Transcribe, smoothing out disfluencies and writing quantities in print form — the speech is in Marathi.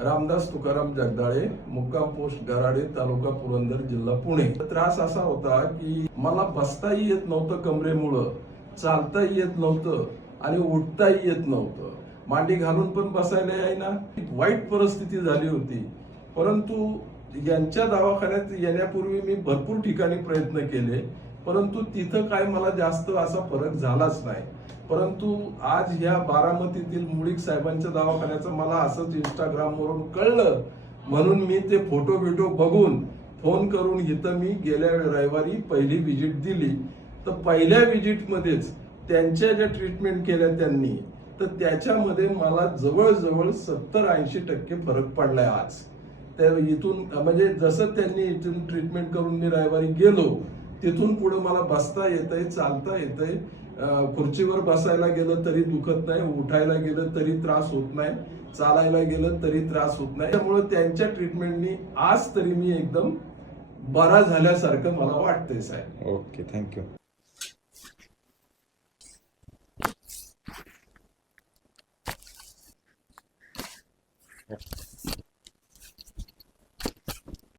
रामदास तुकाराम जगदाळे, मुक्काम पोस्ट गराडे, तालुका पुरंदर, जिल्हा पुणे. त्रास असा होता की मला बसताही येत नव्हतं कमरेमुळं, चालताही येत नव्हतं आणि उठताही येत नव्हतं. मांडी घालून पण बसायला येईना. वाईट परिस्थिती झाली होती. परंतु यांच्या दवाखान्यात येण्यापूर्वी मी भरपूर ठिकाणी प्रयत्न केले, परंतु तिथं काय मला जास्त असा फरक झालाच नाही. परंतु आज ह्या बारामतीतील मुळीक साहेबांच्या दवाखान्याचं मला असंच इंस्टाग्रामवरून कळलं, म्हणून मी ते फोटो बघून फोन करून इथं मी गेल्या रविवारी पहिली व्हिजिट दिली. तर पहिल्या व्हिजिटमध्येच त्यांच्या ज्या ट्रीटमेंट केल्या त्यांनी, तर त्याच्यामध्ये मला जवळजवळ 70-80% फरक पडलाय आज. त्या इथून म्हणजे जसं त्यांनी इथून ट्रीटमेंट करून मी रविवारी गेलो, तिथून पुढे मला बसता येतंय, चालता येतंय, खुर्चीवर बसायला गेलं तरी दुखत नाही, उठायला गेलं तरी त्रास होत नाही, चालायला गेलं तरी त्रास होत नाही. त्यामुळे त्यांच्या ट्रीटमेंटनी आज तरी मी एकदम बरा झाल्यासारखं मला वाटतंय साहेब. Okay, thank you.